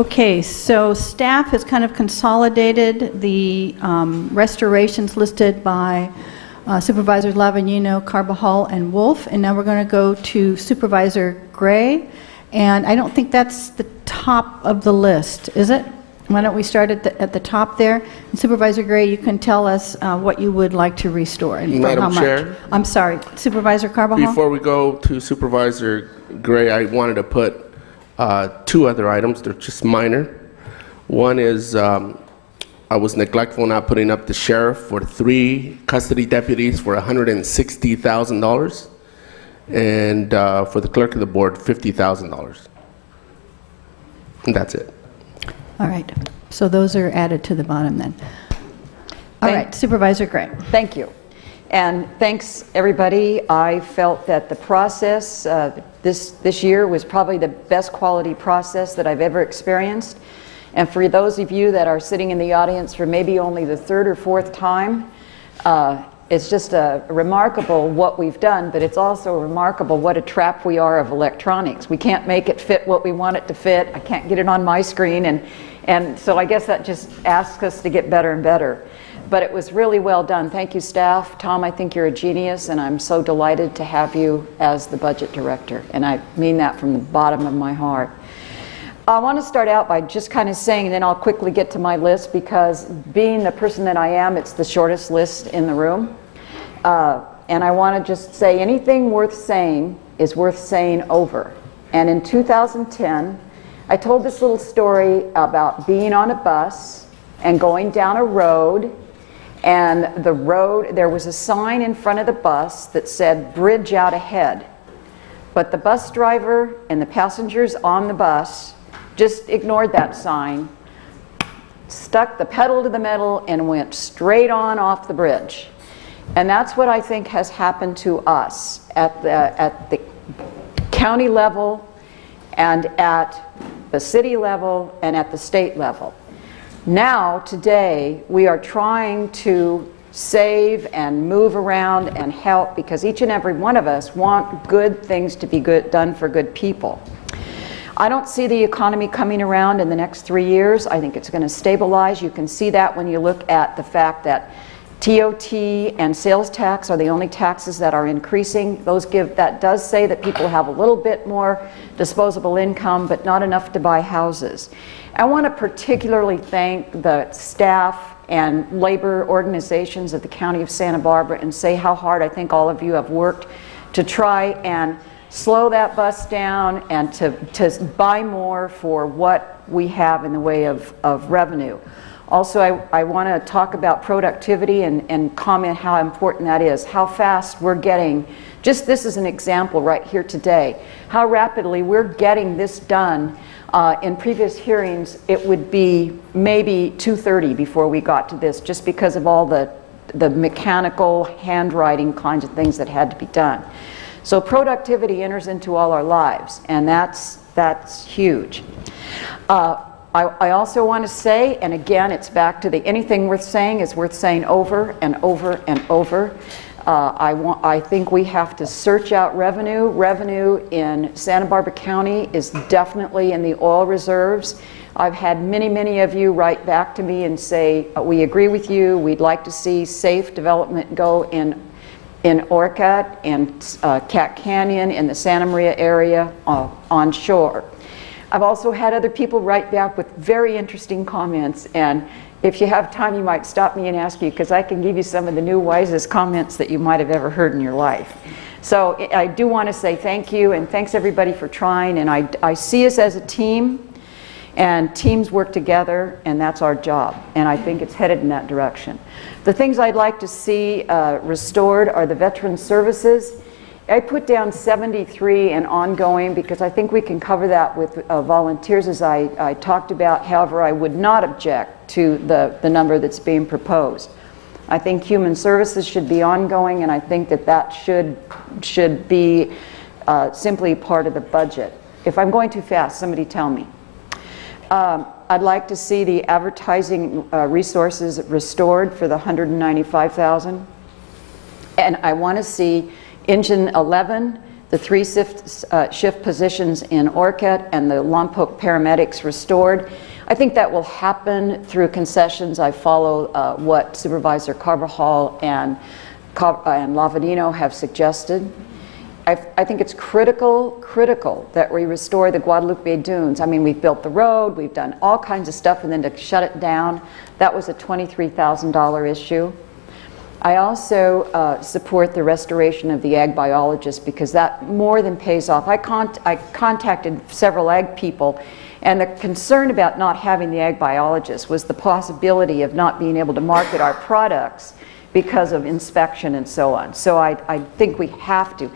Okay, so staff has kind of consolidated the restorations listed by Supervisors Lavanino, Carbajal, and Wolf, and now we're going to go to Supervisor Gray, and I don't think that's the top of the list, is it? Why don't we start at the top there? And Supervisor Gray, you can tell us what you would like to restore and for how much. Madam Chair? I'm sorry, Supervisor Carbajal? Before we go to Supervisor Gray, I wanted to put two other items. They're just minor. One is I was neglectful not putting up the sheriff for 3 custody deputies for $160,000, and for the clerk of the board, $50,000. And that's it. All right, so those are added to the bottom then. All right, Supervisor Gray. Thank you. And thanks, everybody. I felt that the process this year was probably the best quality process that I've ever experienced. And for those of you that are sitting in the audience for maybe only the 3rd or 4th time, it's just remarkable what we've done, but it's also remarkable what a trap we are of electronics. We can't make it fit what we want it to fit. I can't get it on my screen, and so I guess that just asks us to get better and better. But it was really well done. Thank you, staff. Tom, I think you're a genius, and I'm so delighted to have you as the budget director, and I mean that from the bottom of my heart. I want to start out by just kind of saying, and then I'll quickly get to my list, because being the person that I am, it's the shortest list in the room. And I want to just say anything worth saying is worth saying over. And in 2010, I told this little story about being on a bus and going down a road, and the road, there was a sign in front of the bus that said, "Bridge out ahead." But the bus driver and the passengers on the bus just ignored that sign, stuck the pedal to the metal, and went straight on off the bridge. And that's what I think has happened to us at the county level, and at the city level, and at the state level. Now, today, we are trying to save and move around and help, because each and every one of us want good things to be done for good people. I don't see the economy coming around in the next 3 years. I think it's going to stabilize. You can see that when you look at the fact that TOT and sales tax are the only taxes that are increasing. That does say that people have a little bit more disposable income, but not enough to buy houses. I want to particularly thank the staff and labor organizations of the County of Santa Barbara and say how hard I think all of you have worked to try and slow that bus down and to buy more for what we have in the way of revenue. Also, I want to talk about productivity and comment how important that is, how fast we're getting. Just this is an example right here today, how rapidly we're getting this done. In previous hearings, it would be maybe 2:30 before we got to this, just because of all the mechanical handwriting kinds of things that had to be done. So productivity enters into all our lives, and that's huge. I also want to say, and again, it's back to the anything worth saying is worth saying over and over and over. I think we have to search out revenue. Revenue in Santa Barbara County is definitely in the oil reserves. I've had many of you write back to me and say, we agree with you. We'd like to see safe development go in Orcutt and Cat Canyon in the Santa Maria area onshore. I've also had other people write back with very interesting comments, and if you have time, you might stop me and ask you, because I can give you some of the new wisest comments that you might have ever heard in your life. So I do want to say thank you, and thanks everybody for trying, and I see us as a team, and teams work together, and that's our job, and I think it's headed in that direction. The things I'd like to see restored are the veteran services. I put down 73 and ongoing because I think we can cover that with volunteers, as I talked about. However, I would not object to the number that's being proposed. I think human services should be ongoing, and I think that should be simply part of the budget. If I'm going too fast, somebody tell me. I'd like to see the advertising resources restored for the $195,000, and I want to see Engine 11 the 3 shift positions in Orcutt, and the Lompoc paramedics restored. I think that will happen through concessions. I follow what Supervisor Carbajal and Lavanino have suggested. I think it's critical that we restore the Guadalupe Dunes. I mean, we've built the road, we've done all kinds of stuff, and then to shut it down, that was a $23,000 issue. I also support the restoration of the ag biologist, because that more than pays off. I contacted several ag people, and the concern about not having the ag biologist was the possibility of not being able to market our products because of inspection and so on. So I think we have to.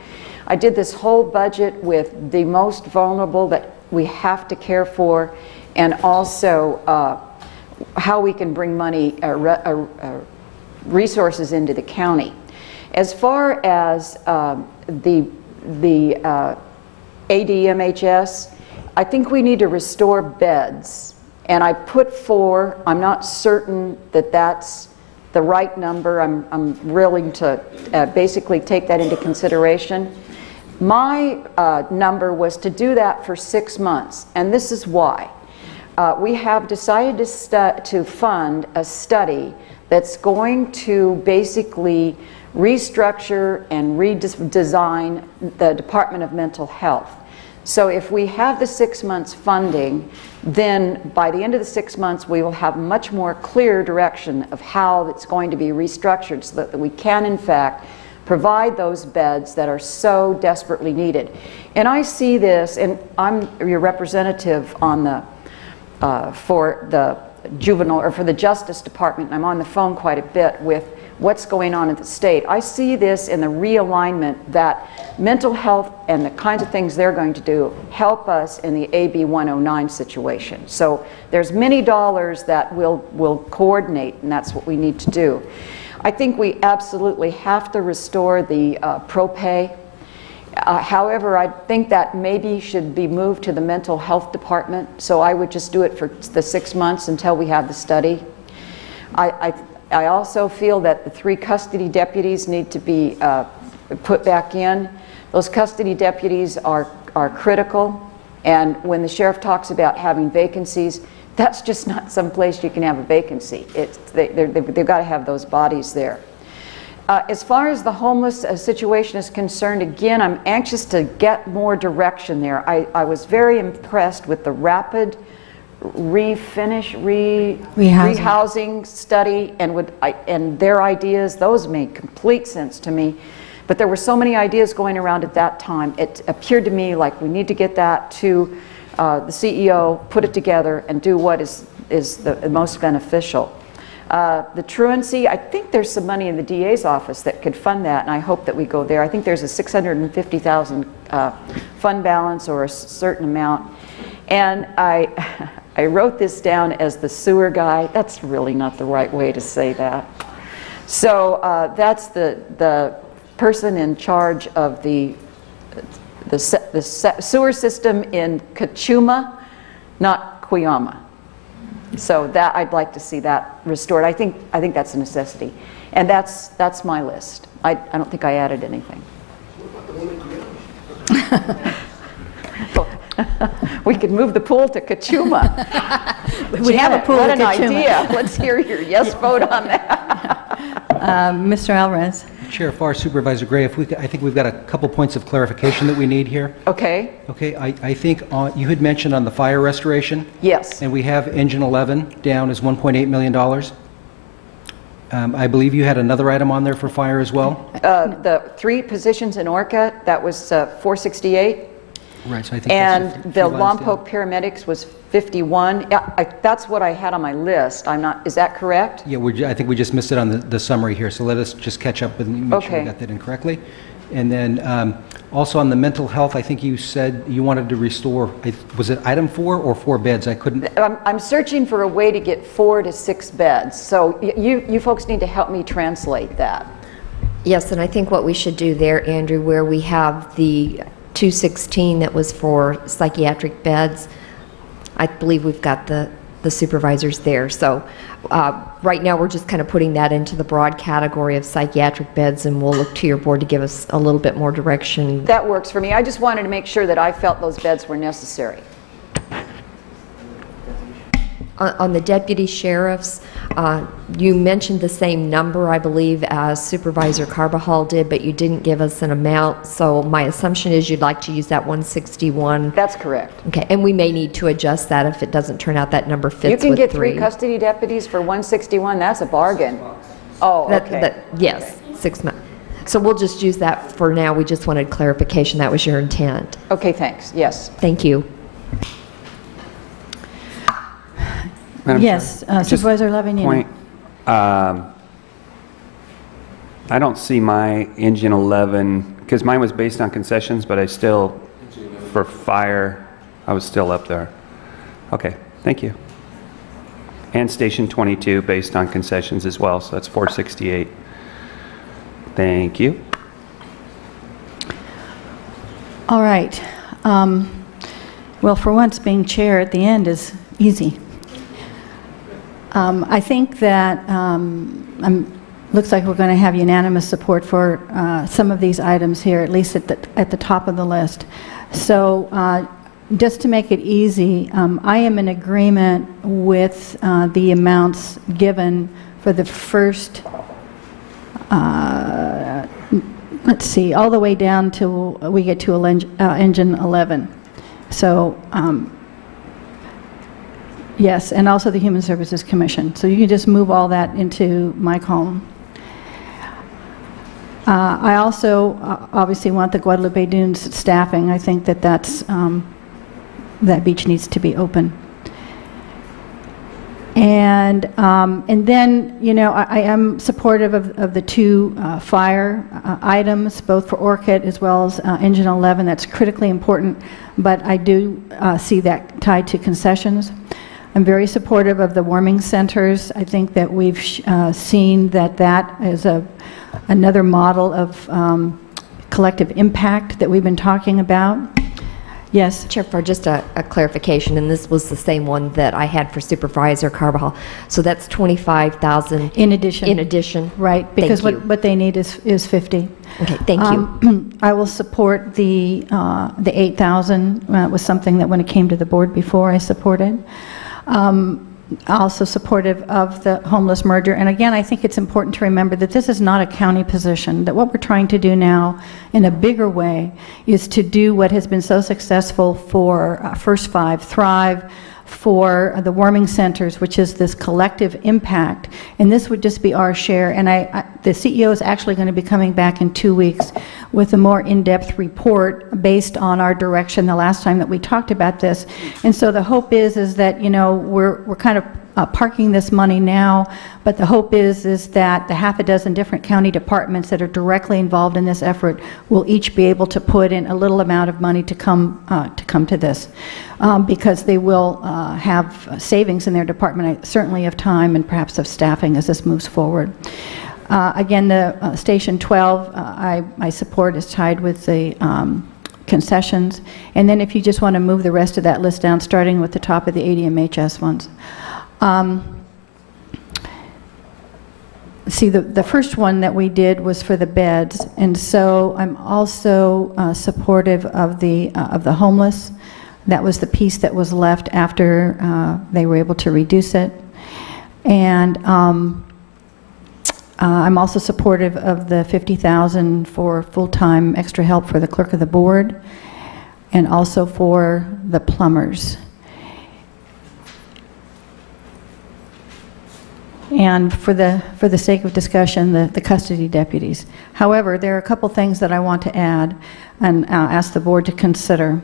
I did this whole budget with the most vulnerable that we have to care for, and also how we can bring money, resources into the county. As far as the ADMHS, I think we need to restore beds, and I put 4. I'm not certain that that's the right number. I'm willing to basically take that into consideration. My number was to do that for 6 months, and this is why. We have decided to fund a study that's going to basically restructure and redesign the Department of Mental Health. So if we have the 6 months funding, then by the end of the 6 months we will have much more clear direction of how it's going to be restructured, so that we can in fact provide those beds that are so desperately needed. And I see this, and I'm your representative on the for the juvenile, or for the Justice Department. I'm on the phone quite a bit with what's going on at the state. I see this in the realignment that mental health and the kinds of things they're going to do help us in the AB 109 situation. So there's many dollars that will coordinate, and that's what we need to do. I think we absolutely have to restore the pro-pay. However, I think that maybe should be moved to the mental health department, so I would just do it for the 6 months until we have the study. I also feel that the 3 custody deputies need to be put back in. Those custody deputies are critical, and when the sheriff talks about having vacancies, that's just not some place you can have a vacancy. They've got to have those bodies there. As far as the homeless situation is concerned, again, I'm anxious to get more direction there. I was very impressed with the rapid rehousing study, and their ideas. Those made complete sense to me. But there were so many ideas going around at that time. It appeared to me like we need to get that to the CEO, put it together, and do what is the most beneficial. The truancy, I think there's some money in the DA's office that could fund that, and I hope that we go there. I think there's a $650,000 fund balance, or a certain amount. And I wrote this down as the sewer guy. That's really not the right way to say that. So that's the person in charge of the sewer system in Kachuma, not Cuyama. So that, I'd like to see that restored. I think that's a necessity, and that's my list. I don't think I added anything. We could move the pool to Kachuma. We have a pool what at an Kachuma. idea. Let's hear your yes vote on that. Mr. Alvarez. Chair Farr, Supervisor Gray, I think we've got a couple points of clarification that we need here. Okay. Okay, I think you had mentioned on the fire restoration. Yes. And we have engine 11 down as $1.8 million. I believe you had another item on there for fire as well. The 3 positions in Orcutt, that was 468. Right, so I think And that's a few the lines down. Lompoc paramedics was 51. Yeah, that's what I had on my list. I'm not, is that correct? Yeah, I think we just missed it on the summary here, so let us just catch up and make sure we Okay. got that in correctly. And then also on the mental health, I think you said you wanted to restore, was it item 4 or 4 beds? I couldn't. I'm searching for a way to get 4 to 6 beds. So you folks need to help me translate that. Yes, and I think what we should do there, Andrew, where we have the 216 that was for psychiatric beds, I believe we've got the the supervisors there. So right now, we're just kind of putting that into the broad category of psychiatric beds, and we'll look to your board to give us a little bit more direction. That works for me. I just wanted to make sure that I felt those beds were necessary. On the deputy sheriffs, you mentioned the same number, I believe, as Supervisor Carbajal did, but you didn't give us an amount. So my assumption is you'd like to use that 161. That's correct. Okay, and we may need to adjust that if it doesn't turn out that number fits. You can with get 3 3 custody deputies for 161. That's a bargain. Oh, okay. Yes, 6 months. So we'll just use that for now. We just wanted clarification. That was your intent. Okay, thanks. Yes. Thank you. Madam Yes, Chair, just Supervisor Lavignino. point, I don't see my Engine 11, because mine was based on concessions, but I still, for fire, I was still up there. Okay, thank you. And Station 22 based on concessions as well, so that's 468. Thank you. All right. Well, for once, being chair at the end is easy. I think that looks like we're going to have unanimous support for some of these items here, at least at the top of the list. So just to make it easy, I am in agreement with the amounts given for the first, let's see, all the way down till we get to Engine 11. So yes, and also the Human Services Commission. So you can just move all that into my column. I also obviously want the Guadalupe Dunes staffing. I think that that beach needs to be open. And then, you know, I am supportive of the 2 fire items, both for Orchid as well as Engine 11. That's critically important, but I do see that tied to concessions. I'm very supportive of the warming centers. I think that we've seen that is another model of collective impact that we've been talking about. Yes? Chair, for just a clarification, and this was the same one that I had for Supervisor Carbajal. So that's 25,000 In addition. in addition. Right, because Thank you. what they need is 50. Okay, thank you. I will support the 8,000. Was something that when it came to the board before I supported. Also supportive of the homeless merger. And again, I think it's important to remember that this is not a county position, that what we're trying to do now in a bigger way is to do what has been so successful for First Five, Thrive, for the warming centers, which is this collective impact. And this would just be our share. And the CEO is actually going to be coming back in 2 weeks with a more in-depth report based on our direction the last time that we talked about this. And so the hope is that, you know, we're kind of parking this money now, but the hope is that the half a dozen different county departments that are directly involved in this effort will each be able to put in a little amount of money to come to this, because they will have savings in their department, certainly of time and perhaps of staffing as this moves forward. Again, the Station 12, I support is tied with the concessions. And then if you just want to move the rest of that list down, starting with the top of the ADMHS ones. See, the first one that we did was for the beds, and so I'm also supportive of the homeless. That was the piece that was left after they were able to reduce it. And I'm also supportive of the $50,000 for full-time extra help for the clerk of the board, and also for the plumbers. And for the sake of discussion, the custody deputies. However, there are a couple things that I want to add and ask the board to consider.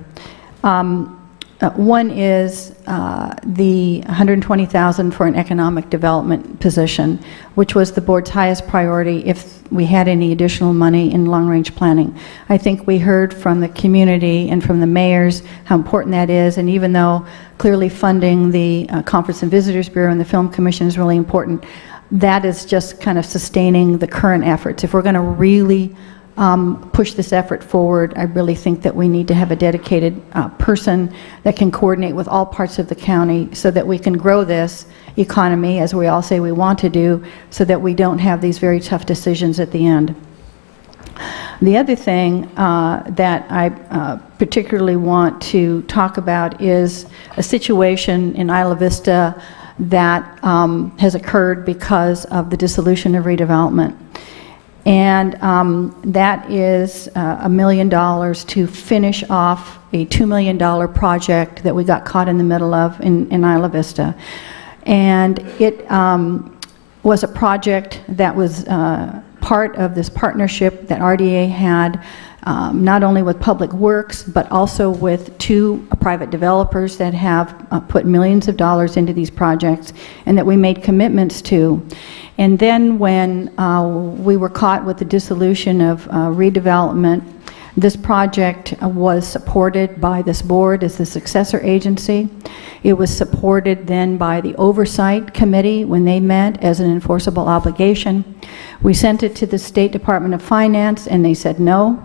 One is the $120,000 for an economic development position, which was the board's highest priority if we had any additional money in long-range planning. I think we heard from the community and from the mayors how important that is, and even though clearly funding the Conference and Visitors Bureau and the Film Commission is really important, that is just kind of sustaining the current efforts. If we're going to really push this effort forward. I really think that we need to have a dedicated person that can coordinate with all parts of the county so that we can grow this economy, as we all say we want to do, so that we don't have these very tough decisions at the end. The other thing that I particularly want to talk about is a situation in Isla Vista that has occurred because of the dissolution of redevelopment. And that is $1 million to finish off a $2 million project that we got caught in the middle of in Isla Vista. And it was a project that was part of this partnership that RDA had, not only with Public Works, but also with 2 private developers that have put millions of dollars into these projects and that we made commitments to. And then when we were caught with the dissolution of redevelopment, this project was supported by this board as the successor agency. It was supported then by the Oversight Committee when they met as an enforceable obligation. We sent it to the State Department of Finance and they said no.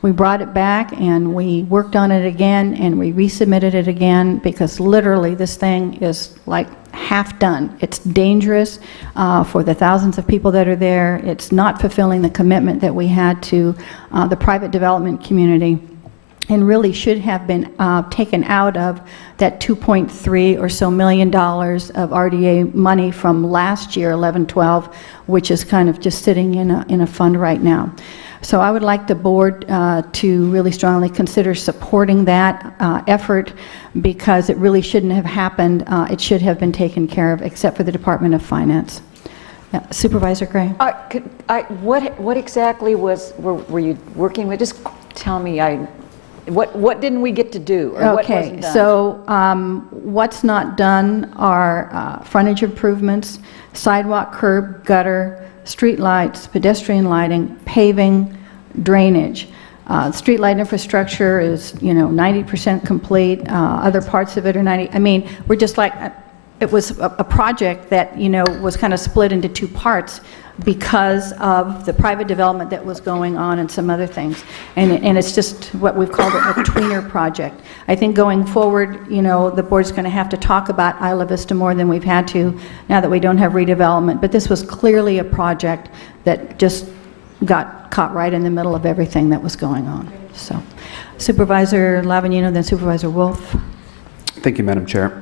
We brought it back and we worked on it again and we resubmitted it again because literally this thing is like half done. It's dangerous for the thousands of people that are there. It's not fulfilling the commitment that we had to the private development community, and really should have been taken out of that $2.3 or so million of RDA money from last year, 11-12, which is kind of just sitting in a fund right now. So I would like the board to really strongly consider supporting that effort because it really shouldn't have happened. It should have been taken care of, except for the Department of Finance. Supervisor Gray? What exactly were you working with? Just tell me. What didn't we get to do, or what wasn't done? So what's not done are frontage improvements, sidewalk, curb, gutter, street lights, pedestrian lighting, paving, drainage. Street light infrastructure is, 90% complete. Other parts of it are 90. I mean, we're just like, it was a project that, was kind of split into 2 parts because of the private development that was going on and some other things. And it's just what we've called a tweener project. I think going forward, the board's going to have to talk about Isla Vista more than we've had to now that we don't have redevelopment. But this was clearly a project that just got caught right in the middle of everything that was going on. So, Supervisor Lavanino, then Supervisor Wolf. Thank you, Madam Chair.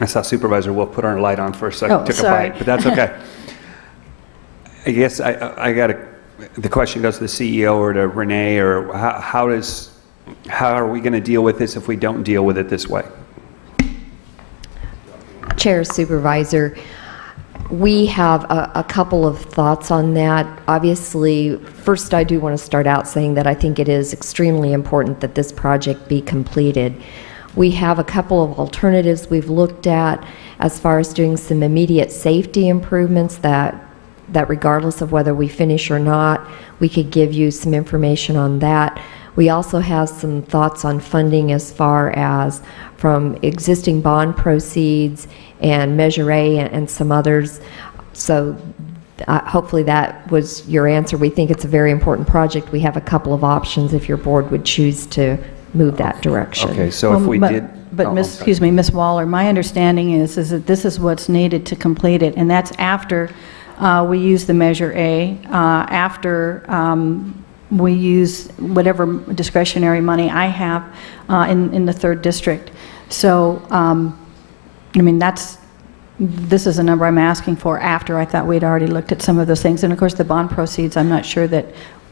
I saw Supervisor Wolf put our light on for a second, took sorry. a bite, but that's okay. I guess the question goes to the CEO or to Renee, or how are we going to deal with this if we don't deal with it this way? Chair, Supervisor, we have a couple of thoughts on that. Obviously, first I do want to start out saying that I think it is extremely important that this project be completed. We have a couple of alternatives we've looked at as far as doing some immediate safety improvements that regardless of whether we finish or not, we could give you some information on that. We also have some thoughts on funding as far as from existing bond proceeds and Measure A and some others. So hopefully that was your answer. We think it's a very important project. We have a couple of options if your board would choose to move that direction. Okay, so if we did... But Ms. Waller, my understanding is that this is what's needed to complete it, and that's after we use the Measure A, after we use whatever discretionary money I have in the 3rd district. So, I mean, this is a number I'm asking for after I thought we'd already looked at some of those things. And of course, the bond proceeds, I'm not sure that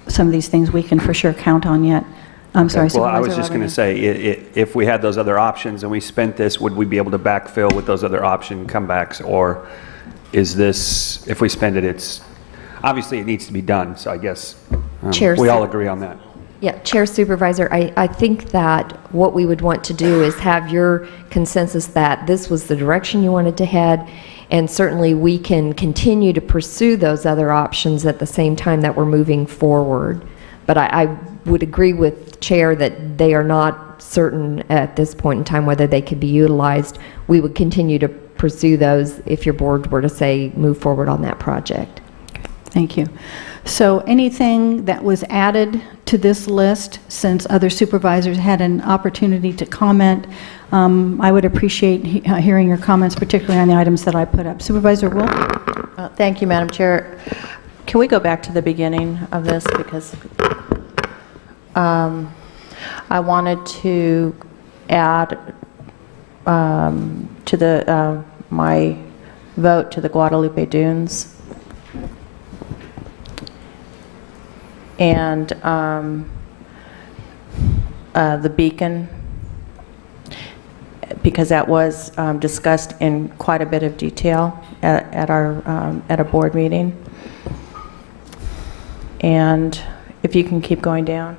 some of these things we can for sure count on yet. I'm sorry, Well, Supervisor I was just going to say, if we had those other options and we spent this, would we be able to backfill with those other option comebacks? Or is this, if we spend it, it's, obviously it needs to be done, so I guess we all agree on that. Yeah, Chair, Supervisor, I think that what we would want to do is have your consensus that this was the direction you wanted to head, and certainly we can continue to pursue those other options at the same time that we're moving forward. But I would agree with Chair that they are not certain at this point in time whether they could be utilized. We would continue to pursue those if your board were to say move forward on that project. Thank you. So anything that was added to this list, since other supervisors had an opportunity to comment, I would appreciate hearing your comments, particularly on the items that I put up. Supervisor Wolf? Thank you, Madam Chair. Can we go back to the beginning of this, because I wanted to add to the my vote to the Guadalupe Dunes and the beacon, because that was discussed in quite a bit of detail at a board meeting. And if you can keep going down.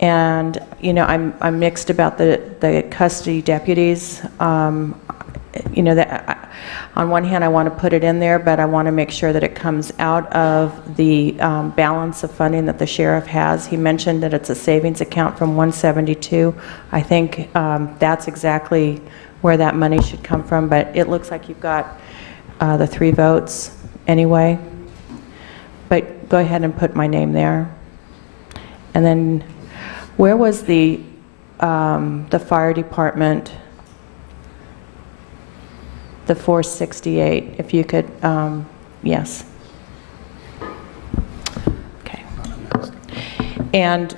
And, you know, I'm mixed about the custody deputies. You know, that on one hand, I want to put it in there, but I want to make sure that it comes out of the balance of funding that the sheriff has. He mentioned that it's a savings account from 172. I think that's exactly where that money should come from, but it looks like you've got the 3 votes anyway. But go ahead and put my name there. And then where was the fire department? The 468, if you could, yes. Okay. And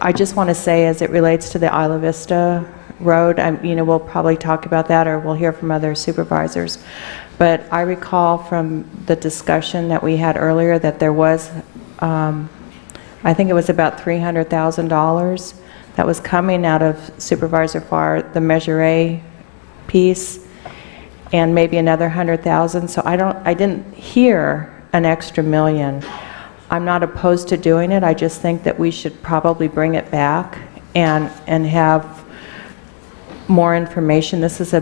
I just want to say, as it relates to the Isla Vista Road, you know, we'll probably talk about that, or we'll hear from other supervisors. But I recall from the discussion that we had earlier that there was, I think it was about $300,000 that was coming out of Supervisor Farr, the Measure A piece, and maybe another 100,000. So I didn't hear an extra million. I'm not opposed to doing it. I just think that we should probably bring it back and have more information. This is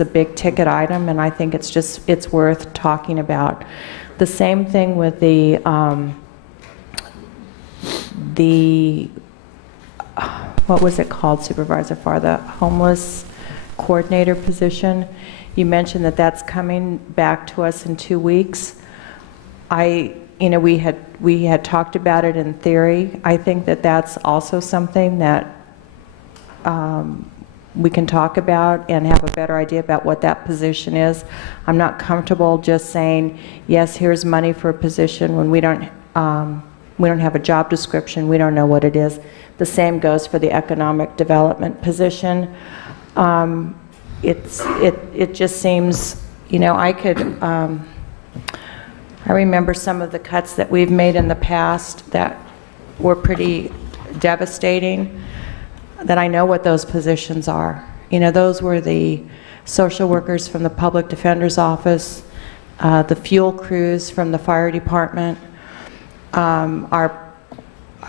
a big ticket item, and I think it's worth talking about. The same thing with the what was it called, Supervisor Farr, the homeless coordinator position. You mentioned that that's coming back to us in 2 weeks. You know, we had talked about it in theory. I think that that's also something that we can talk about and have a better idea about what that position is. I'm not comfortable just saying, yes, here's money for a position when we don't have a job description. We don't know what it is. The same goes for the economic development position. It just seems, you know, I remember some of the cuts that we've made in the past that were pretty devastating, that I know what those positions are. You know, those were the social workers from the public defender's office, the fuel crews from the fire department,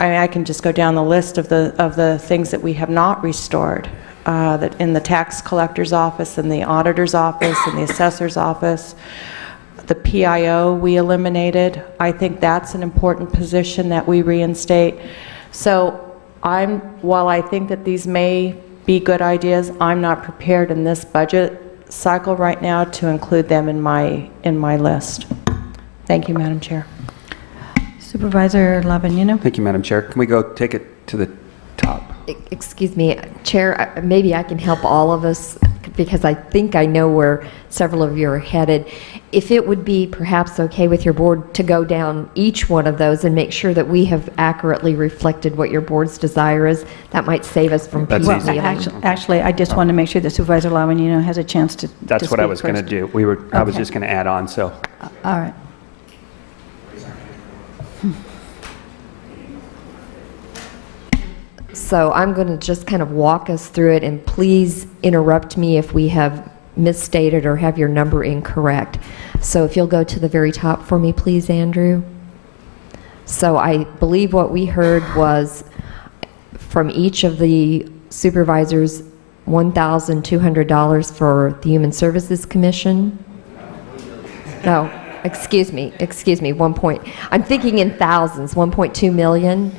I can just go down the list of the things that we have not restored. That in the tax collector's office, and the auditor's office, and the assessor's office. The PIO we eliminated. I think that's an important position that we reinstate. So while I think that these may be good ideas, I'm not prepared in this budget cycle right now to include them in my list. Thank you, Madam Chair. Supervisor Lavanino? Thank you, Madam Chair. Can we go take it to the top? Excuse me, Chair, maybe I can help all of us, because I think I know where several of you are headed. If it would be perhaps okay with your board to go down each one of those and make sure that we have accurately reflected what your board's desire is, that might save us from That's easy. Actually, I just want to make sure that Supervisor Lavanino has a chance to That's what I was going to speak do. I was Okay. just going to add on, so. All right. So I'm going to just kind of walk us through it, and please interrupt me if we have misstated or have your number incorrect. So if you'll go to the very top for me, please, Andrew. So I believe what we heard was from each of the supervisors, $1,200 for the Human Services Commission. No, excuse me, 1 point. I'm thinking in thousands, 1.2 million.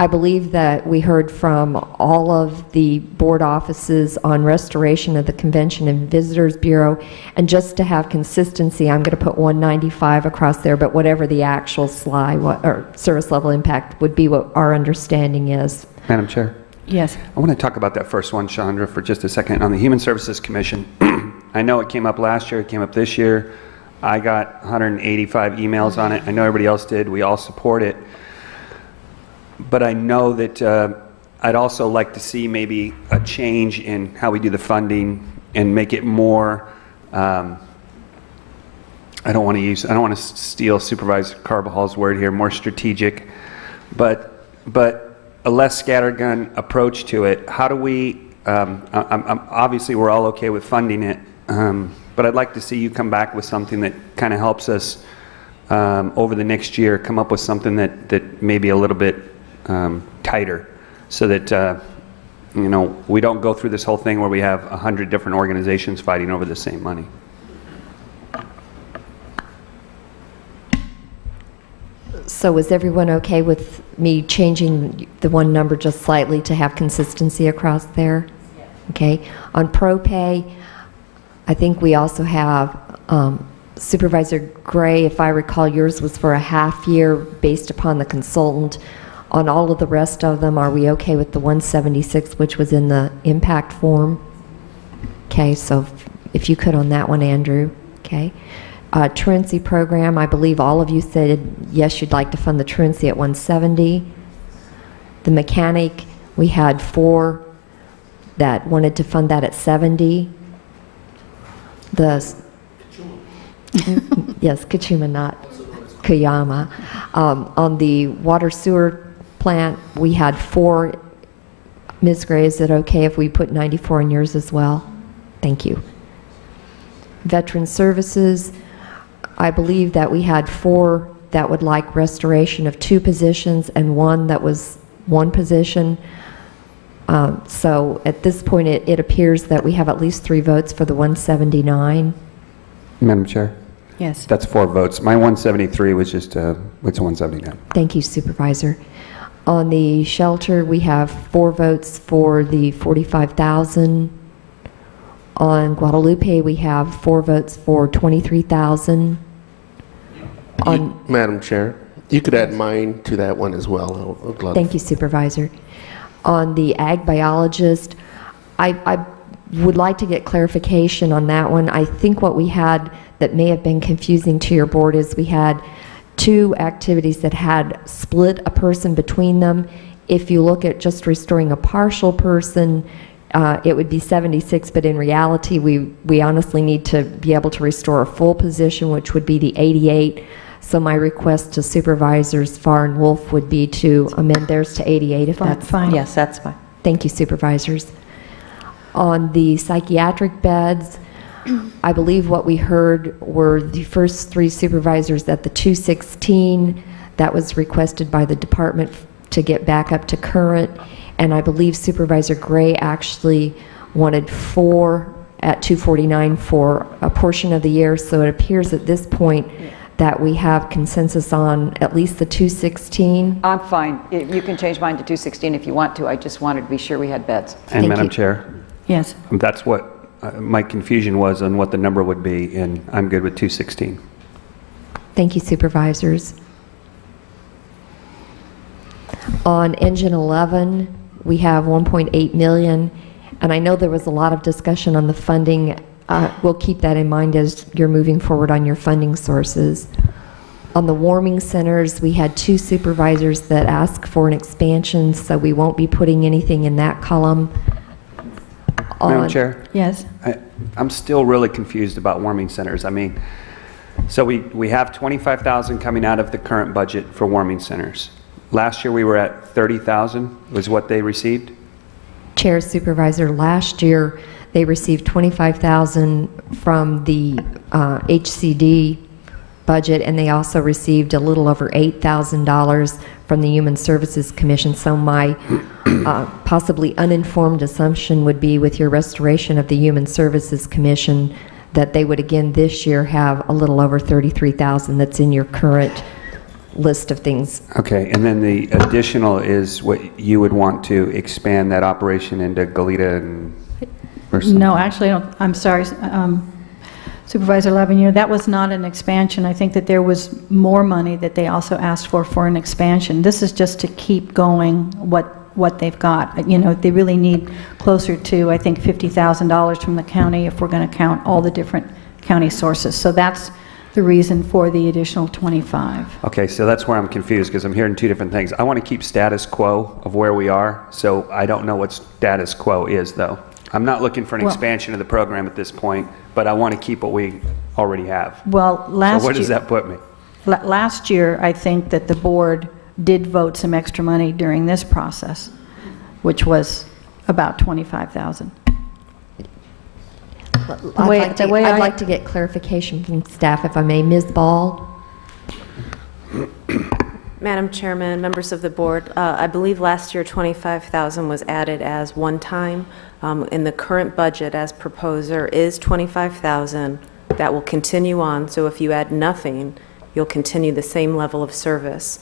I believe that we heard from all of the board offices on restoration of the Convention and Visitors Bureau, and just to have consistency, I'm going to put 195 across there, but whatever the actual SLI or service level impact would be, what our understanding is. Madam Chair, Yes. I want to talk about that first one, Chandra, for just a second. On the Human Services Commission, I know it came up last year, it came up this year. I got 185 emails on it. I know everybody else did. We all support it. But I know that I'd also like to see maybe a change in how we do the funding and make it more, I don't want to steal Supervisor Carvajal's word here, more strategic, but a less scattergun approach to it. How do we, obviously we're all okay with funding it, but I'd like to see you come back with something that kind of helps us over the next year come up with something that may be a little bit tighter, so that we don't go through this whole thing where we have 100 different organizations fighting over the same money. So is everyone okay with me changing the one number just slightly to have consistency across there? Okay. On pro-pay, I think we also have Supervisor Gray, if I recall, yours was for a half year based upon the consultant. On all of the rest of them, are we okay with the 176, which was in the impact form? Okay, so if you could on that one, Andrew. Okay. Truancy program, I believe all of you said yes, you'd like to fund the truancy at 170. The mechanic, we had 4 that wanted to fund that at 70. The yes, Kachuma, not Kuyama. On the water sewer plant, we had 4. Ms. Gray, is it okay if we put 94 in yours as well? Thank you. Veteran services, I believe that we had 4 that would like restoration of 2 positions and 1 that was 1 position. So at this point, it appears that we have at least 3 votes for the 179. Madam Chair? Yes. That's 4 votes. My 173 was just, it's a 179. Thank you, Supervisor. On the shelter, we have 4 votes for the 45,000. On Guadalupe, we have 4 votes for 23,000. Madam Chair, you could add mine to that one as well. I'll gladly. Thank you, Supervisor. On the ag biologist, I would like to get clarification on that one. I think what we had that may have been confusing to your board is we had 2 activities that had split a person between them. If you look at just restoring a partial person, it would be 76, but in reality, we honestly need to be able to restore a full position, which would be the 88. So my request to Supervisors Farr and Wolf would be to amend theirs to 88, if that's fine. Yes, that's fine. Thank you, Supervisors. On the psychiatric beds, I believe what we heard were the first 3 supervisors at the 216. That was requested by the department to get back up to current. And I believe Supervisor Gray actually wanted 4 at 249 for a portion of the year. So it appears at this point that we have consensus on at least the 216. I'm fine. You can change mine to 216 if you want to. I just wanted to be sure we had beds. And Thank Madam you. Chair, Yes. that's what my confusion was on what the number would be, and I'm good with 216. Thank you, Supervisors. On Engine 11, we have 1.8 million, and I know there was a lot of discussion on the funding. We'll keep that in mind as you're moving forward on your funding sources. On the warming centers, we had 2 supervisors that asked for an expansion, so we won't be putting anything in that column. Madam Chair? Yes. I'm still really confused about warming centers. I mean, so we have 25,000 coming out of the current budget for warming centers. Last year we were at 30,000 was what they received. Chair, Supervisor, last year they received 25,000 from the HCD budget, and they also received a little over $8,000 from the Human Services Commission. So my possibly uninformed assumption would be, with your restoration of the Human Services Commission, that they would again this year have a little over 33,000 that's in your current list of things. Okay, and then the additional is what you would want to expand that operation into Goleta and, or something? No, actually, I'm sorry, Supervisor Lavigno, that was not an expansion. I think that there was more money that they also asked for an expansion. This is just to keep going what they've got. You know, they really need closer to, I think, $50,000 from the county if we're going to count all the different county sources. So that's the reason for the additional 25. Okay, so that's where I'm confused, because I'm hearing two different things. I want to keep status quo of where we are, so I don't know what status quo is, though. I'm not looking for an expansion of the program at this point, but I want to keep what we already have. Well, last So where does year, that put me? last year, I think that the board did vote some extra money during this process, which was about 25,000. I'd like to get clarification from staff, if I may. Ms. Ball? Madam Chairman, members of the board, I believe last year 25,000 was added as one time. In the current budget as proposer is 25,000. That will continue on, so if you add nothing, you'll continue the same level of service,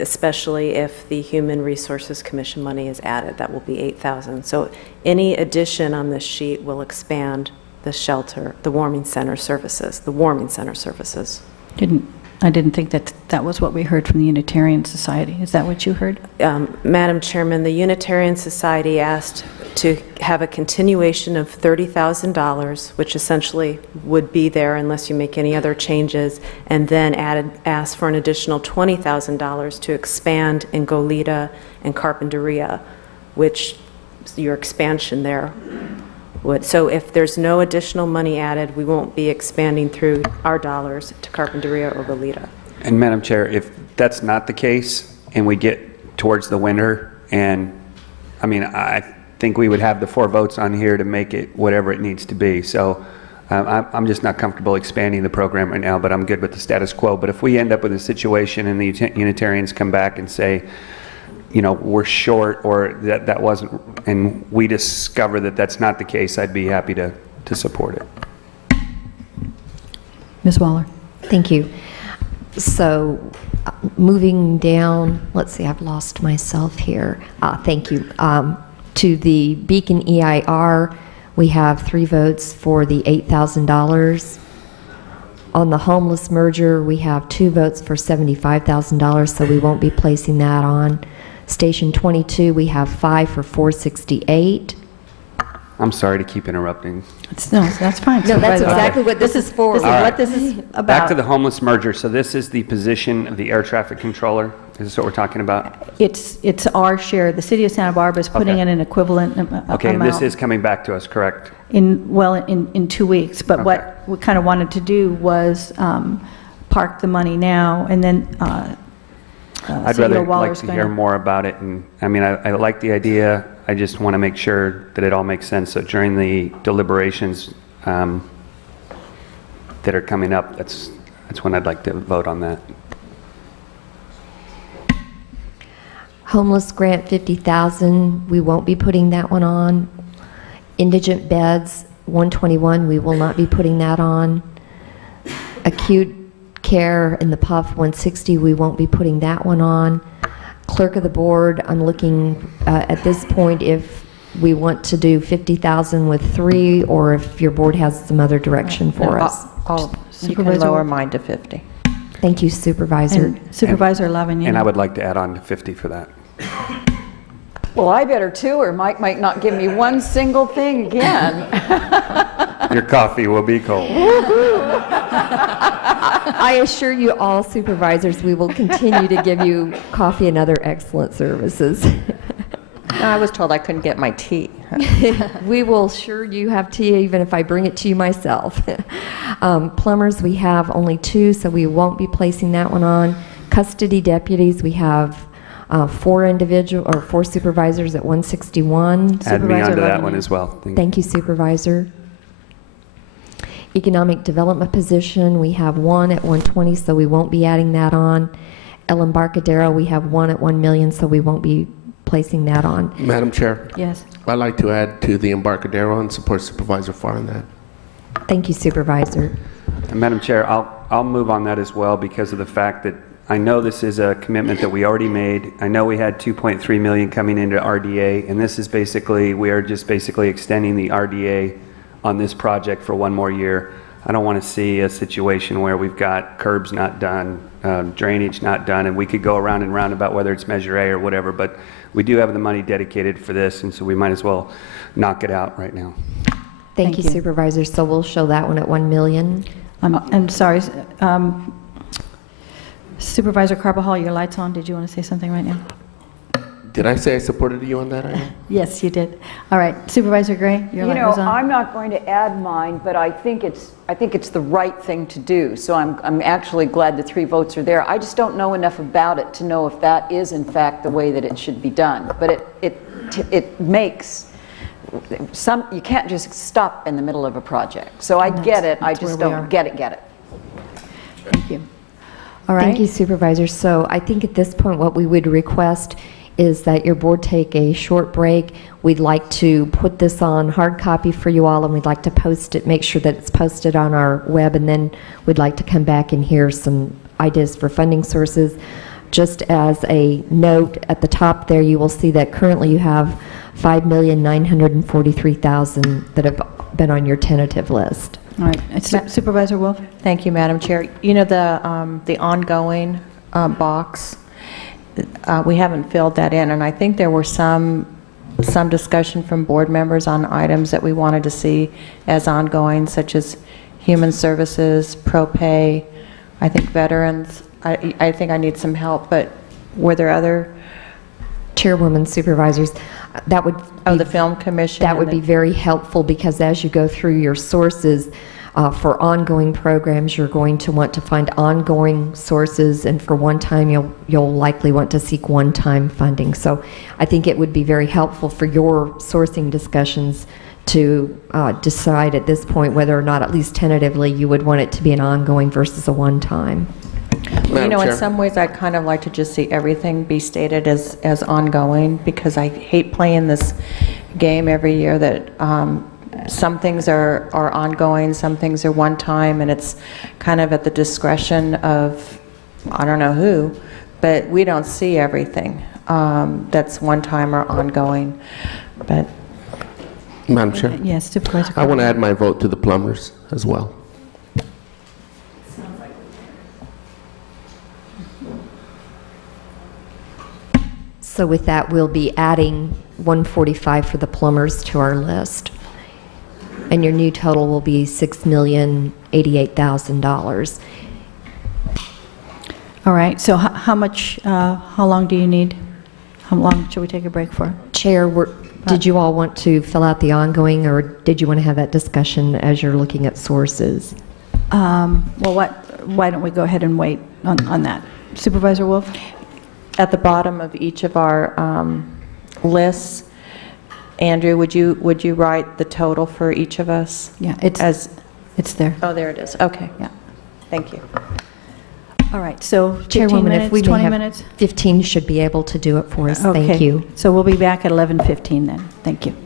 especially if the Human Resources Commission money is added. That will be 8,000. So any addition on this sheet will expand the shelter, the warming center services, I didn't think that was what we heard from the Unitarian Society. Is that what you heard? Madam Chairman, the Unitarian Society asked to have a continuation of $30,000, which essentially would be there unless you make any other changes, and then asked for an additional $20,000 to expand in Goleta and Carpinteria, which your expansion there would. So if there's no additional money added, we won't be expanding through our dollars to Carpinteria or Goleta. And Madam Chair, if that's not the case and we get towards the winter, and I mean, I think we would have the 4 votes on here to make it whatever it needs to be. So I'm just not comfortable expanding the program right now, but I'm good with the status quo. But if we end up with a situation and the Unitarians come back and say, you know, we're short, or that wasn't, and we discover that that's not the case, I'd be happy to support it. Ms. Waller. Thank you. So moving down, let's see, I've lost myself here. Thank you. To the Beacon EIR, we have 3 votes for the $8,000. On the homeless merger, we have 2 votes for $75,000, so we won't be placing that on. Station 22, we have 5 for $468. I'm sorry to keep interrupting. No, that's fine. No, that's exactly what this is for. This is what this is about. Back to the homeless merger. So this is the position of the air traffic controller. Is this what we're talking about? It's our share. The city of Santa Barbara is putting Okay. in an equivalent amount. Okay, and this is coming back to us, correct? in 2 weeks. But Okay. what we kind of wanted to do was park the money now, and then I'd CEO rather like Waller's to going hear more about it, and I mean, I like the idea. I just want to make sure that it all makes sense. So during the deliberations that are coming up, that's when I'd like to vote on that. Homeless grant, 50,000. We won't be putting that one on. Indigent beds, 121. We will not be putting that on. Acute care in the PUF, 160. We won't be putting that one on. Clerk of the board, I'm looking at this point if we want to do 50,000 with 3, or if your board has some other direction for us. You can Supervisor lower Wolf? mine to 50. Thank you, Supervisor. And Supervisor Lavigno. And I would like to add on to 50 for that. Well, I better too, or Mike might not give me one single thing again. Your coffee will be cold. I assure you all supervisors, we will continue to give you coffee and other excellent services. I was told I couldn't get my tea. We will sure you have tea even if I bring it to you myself. Plumbers, we have only 2, so we won't be placing that one on. Custody deputies, we have 4 supervisors at 161. Add me Supervisor onto that Lavigno. one as well. Thank you, Supervisor. Economic development position, we have 1 at 120, so we won't be adding that on. El Embarcadero, we have 1 at 1 million, so we won't be placing that on. Madam Chair, Yes. I'd like to add to the Embarcadero and support Supervisor Farr on that. Thank you, Supervisor. And Madam Chair, I'll move on that as well because of the fact that I know this is a commitment that we already made. I know we had 2.3 million coming into RDA, and this is basically, we are just basically extending the RDA on this project for one more year. I don't want to see a situation where we've got curbs not done, drainage not done, and we could go around and round about whether it's Measure A or whatever, but we do have the money dedicated for this, and so we might as well knock it out right now. Thank you, Supervisor. So we'll show that one at 1 million. I'm sorry, Supervisor Carbajal, your light's on. Did you want to say something right now? Did I say I supported you on that item? Yes, you did. All right, Supervisor Gray, your light was on. I'm not going to add mine, but I think it's the right thing to do. So I'm actually glad the 3 votes are there. I just don't know enough about it to know if that is in fact the way that it should be done. But it makes some, you can't just stop in the middle of a project. So I get it. I just don't get it. Thank you. All right. Thank you, Supervisor. So I think at this point what we would request is that your board take a short break. We'd like to put this on hard copy for you all, and we'd like to post it, make sure that it's posted on our web, and then we'd like to come back and hear some ideas for funding sources. Just as a note, at the top there, you will see that currently you have $5,943,000 that have been on your tentative list. All right, Supervisor Wolf? Thank you, Madam Chair. You know, the ongoing box, we haven't filled that in, and I think there were some discussion from board members on items that we wanted to see as ongoing, such as human services, pro pay, I think veterans. I think I need some help, but were there other? Chairwoman, Supervisors, that would Oh, the Film Commission? That would be very helpful, because as you go through your sources for ongoing programs, you're going to want to find ongoing sources, and for one time you'll likely want to seek one-time funding. So I think it would be very helpful for your sourcing discussions to decide at this point whether or not, at least tentatively, you would want it to be an ongoing versus a one-time. Well, you know, Madam in Chair. some ways, I'd kind of like to just see everything be stated as ongoing, because I hate playing this game every year that some things are ongoing, some things are one time, and it's kind of at the discretion of, I don't know who, but we don't see everything that's one time or ongoing. But Madam Chair, Yes, Supervisor. I want to add my vote to the plumbers as well. So with that, we'll be adding 145 for the plumbers to our list. And your new total will be $6,088,000. All right, so how long do you need? How long should we take a break for? Chair, did you all want to fill out the ongoing, or did you want to have that discussion as you're looking at sources? Well, why don't we go ahead and wait on that? Supervisor Wolf? at the bottom of each of our lists, Andrew, would you write the total for each of us? Yeah, As, it's there. oh, there it is. Okay. Yeah. Thank you. All right, so 15 Chairwoman, if minutes, we may 20 have minutes? 15 should be able to do it for us. Okay. Thank you. So we'll be back at 11:15 then. Thank you.